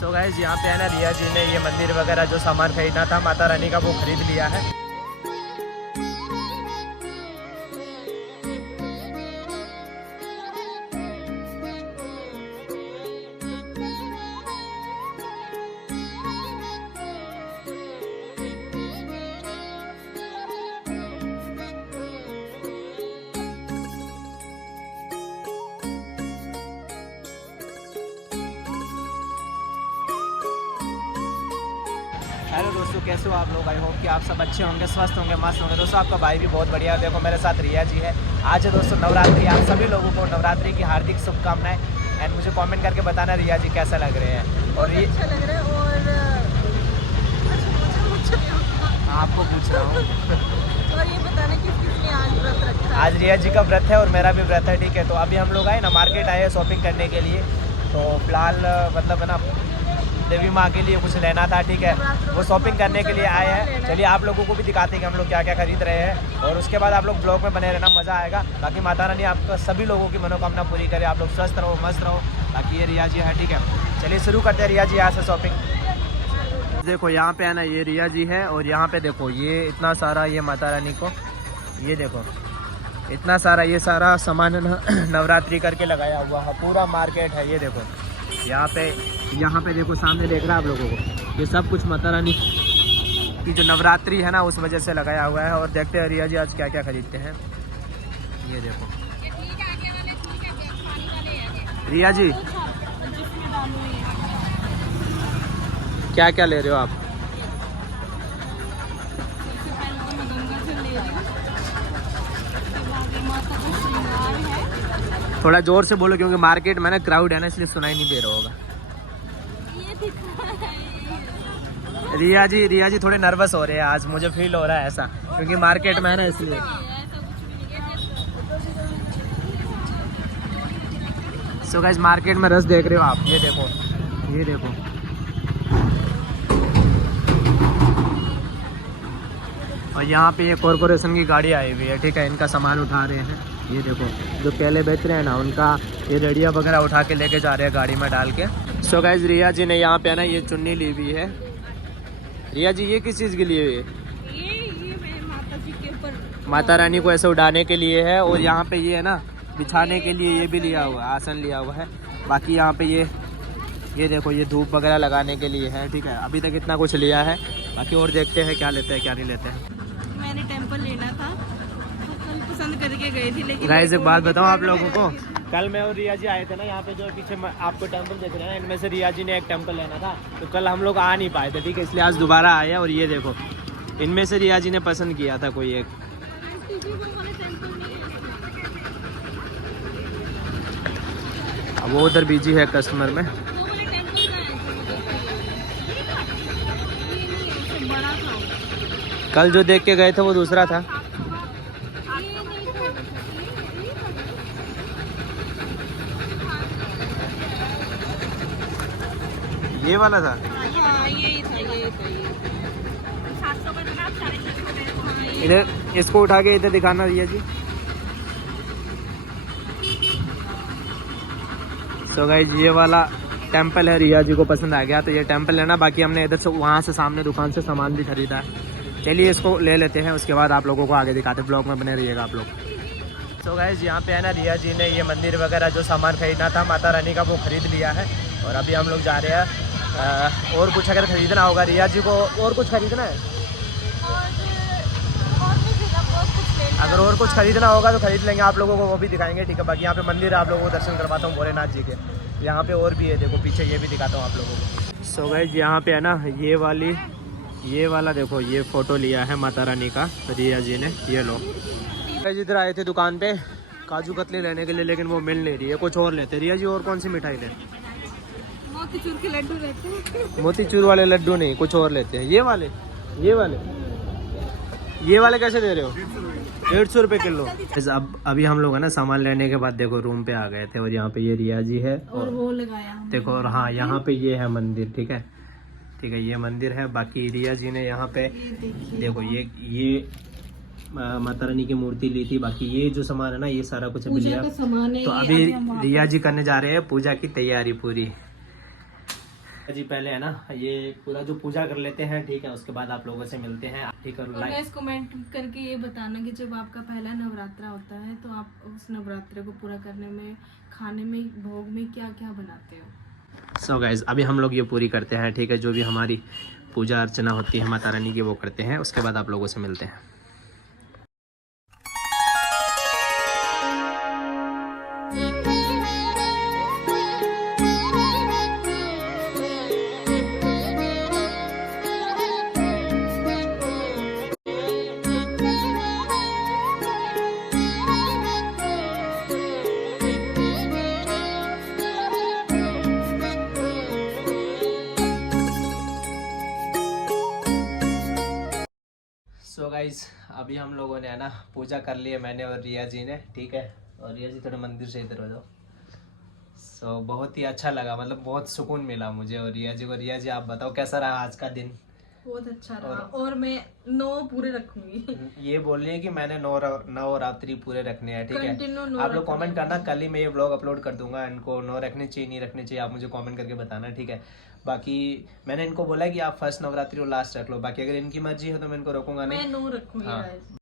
तो गाइस यहाँ पे है ना रिया जी ने ये मंदिर वगैरह जो सामान खरीदना था माता रानी का वो खरीद लिया है। हेलो दोस्तों, कैसे हो आप लोग? आई होप कि आप सब अच्छे होंगे, स्वस्थ होंगे, मस्त होंगे। दोस्तों आपका भाई भी बहुत बढ़िया है। देखो मेरे साथ रिया जी है। आज है दोस्तों नवरात्रि। आप सभी लोगों को नवरात्रि की हार्दिक शुभकामनाएं। एंड मुझे कमेंट करके बताना रिया जी कैसा लग रहे हैं। और ये अच्छा लग रहा है और आपको पूछ रहा हूँ और ये बताना किस किसने आज व्रत रखा है। आज रिया जी का व्रत है और मेरा भी व्रत है, ठीक है। तो अभी हम लोग आए ना, मार्केट आए हैं शॉपिंग करने के लिए। तो फिलहाल मतलब है ना देवी माँ के लिए कुछ लेना था, ठीक है। वो शॉपिंग करने के लिए आए हैं। चलिए आप लोगों को भी दिखाते हैं कि हम लोग क्या क्या खरीद रहे हैं। और उसके बाद आप लोग ब्लॉग में बने रहना, मज़ा आएगा। बाकी माता रानी आपको सभी लोगों की मनोकामना पूरी करे, आप लोग स्वस्थ रहो, मस्त रहो। बाकी ये रिया जी है, ठीक है। चलिए शुरू करते हैं रिया जी यहाँ से शॉपिंग। देखो यहाँ पे है ना ये रिया जी है। और यहाँ पे देखो ये इतना सारा ये माता रानी को ये देखो इतना सारा ये सारा सामान नवरात्रि करके लगाया हुआ है। पूरा मार्केट है ये देखो। यहाँ पे देखो सामने देख रहा है आप लोगों को, ये सब कुछ माता रानी की जो नवरात्रि है ना उस वजह से लगाया हुआ है। और देखते हैं रिया जी आज क्या क्या खरीदते हैं। ये देखो रिया जी क्या क्या ले रहे हो आप? थोड़ा जोर से बोलो क्योंकि मार्केट में ना क्राउड है ना, इसलिए सुनाई नहीं दे रहा होगा। रिया जी थोड़े नर्वस हो रहे हैं आज, मुझे फील हो रहा है ऐसा, क्योंकि मार्केट में है ना इसलिए। सो गाइस मार्केट में रस देख रहे हो आप, ये देखो ये देखो। और यहाँ पे ये कॉरपोरेशन की गाड़ी आई हुई है, ठीक है। इनका सामान उठा रहे हैं। ये देखो जो केले बेच रहे हैं ना उनका ये रेडिया वगैरह उठा के लेके जा रहे हैं गाड़ी में डाल के। सो गाइस रिया जी ने यहाँ पे है ना ये चुन्नी ली हुई है। रिया जी ये किस चीज़ के लिए है? ये माता जी के ऊपर माता रानी को ऐसे उड़ाने के लिए है। और यहाँ पे ये है ना बिछाने के लिए ये भी लिया हुआ है, आसन लिया हुआ है। बाकी यहाँ पे ये देखो ये धूप वगैरह लगाने के लिए है, ठीक है। अभी तक इतना कुछ लिया है, बाकी और देखते हैं क्या लेते हैं क्या नहीं लेते हैं। मैंने टेम्पल लेना था तो कल पसंद करके गई थी, लेकिन गाइस एक बात बताऊँ आप लोगों को, कल मैं और रिया जी आए थे ना यहाँ पे जो पीछे आपको टेंपल देख रहे हैं ना, इनमें से रिया जी ने एक टेंपल लेना था। तो कल हम लोग आ नहीं पाए थे, ठीक है, इसलिए आज दोबारा आए। और ये देखो इनमें से रिया जी ने पसंद किया था कोई एक। अब वो उधर बिजी है कस्टमर में। कल जो देख के गए थे वो दूसरा था। ये वाला था। इधर इसको उठा के इधर दिखाना रिया जी। तो गाइस ये वाला टेंपल है, रिया जी को पसंद आ गया तो ये टेंपल लेना। बाकी हमने इधर से वहाँ से सामने दुकान से सामान भी खरीदा है। चलिए इसको ले लेते हैं, उसके बाद आप लोगों को आगे दिखाते हैं। ब्लॉग में बने रहिएगा आप लोग। तो गाइस यहाँ पे है ना रिया जी ने ये मंदिर वगैरह जो सामान खरीदना था माता रानी का वो खरीद लिया है। और अभी हम लोग जा रहे हैं। और कुछ अगर खरीदना होगा रिया जी को, और कुछ खरीदना है, अगर और कुछ खरीदना होगा तो खरीद लेंगे, आप लोगों को वो भी दिखाएंगे, ठीक है। बाकी यहाँ पे मंदिर आप लोगों को दर्शन करवाता हूँ भोलेनाथ जी के। यहाँ पे और भी है, देखो पीछे ये भी दिखाता हूँ आप लोगों को। सो गाइस यहाँ पे है ना ये वाला देखो ये फोटो लिया है माता रानी का रिया जी ने, ये लो। इधर आए थे दुकान पे काजू कतली लेने के लिए, लेकिन वो मिल नहीं रही है, कुछ और लेते। रिया जी और कौन सी मिठाई ले? मोतीचूर के लड्डू रहते हैं। मोतीचूर वाले लड्डू नहीं, कुछ और लेते हैं। ये वाले कैसे दे रहे हो? 150 रुपये किलो। अब अभी हम लोग है ना सामान लेने के बाद देखो रूम पे आ गए थे। और यहाँ पे ये रिया जी है और वो लगाया देखो। और हाँ यहाँ पे ये है मंदिर, ठीक है ये मंदिर है। बाकी रिया जी ने यहाँ पे देखो ये माता रानी की मूर्ति ली थी। बाकी ये जो सामान है ना ये सारा कुछ अभी लिया। तो अभी रिया जी करने जा रहे हैं पूजा की तैयारी पूरी। जी पहले है ना ये पूरा जो पूजा कर लेते हैं, ठीक है, उसके बाद आप लोगों से मिलते हैं, ठीक है। और गाइस कमेंट करके ये बताना कि जब आपका पहला नवरात्रा होता है तो आप उस नवरात्रे को पूरा करने में, खाने में, भोग में क्या क्या बनाते हो। सो गाइज अभी हम लोग ये पूरी करते हैं, ठीक है, जो भी हमारी पूजा अर्चना होती है माता रानी की वो करते हैं, उसके बाद आप लोगों से मिलते हैं। सो गाइज अभी हम लोगों ने है ना पूजा कर ली है, मैंने और रिया जी ने, ठीक है। और रिया जी थोड़े मंदिर से इधर हो जाओ। सो बहुत ही अच्छा लगा, मतलब बहुत सुकून मिला मुझे और रिया जी को। रिया जी आप बताओ कैसा रहा आज का दिन। बहुत अच्छा रहा और मैं 9 पूरे रखूंगी। ये बोल रही है कि मैंने नवरात्रि पूरे रखने हैं, ठीक है। Continue 9 आप लोग रखने कमेंट करना, कल ही मैं ये व्लॉग अपलोड कर दूंगा। इनको 9 रखने चाहिए नहीं रखने चाहिए, आप मुझे कमेंट करके बताना, ठीक है। बाकी मैंने इनको बोला कि आप फर्स्ट नवरात्रि और लास्ट रख लो, बाकी अगर इनकी मर्जी है तो मैं इनको रोकूंगा नहीं। मैं 9 रखूंगी हाँ। guys।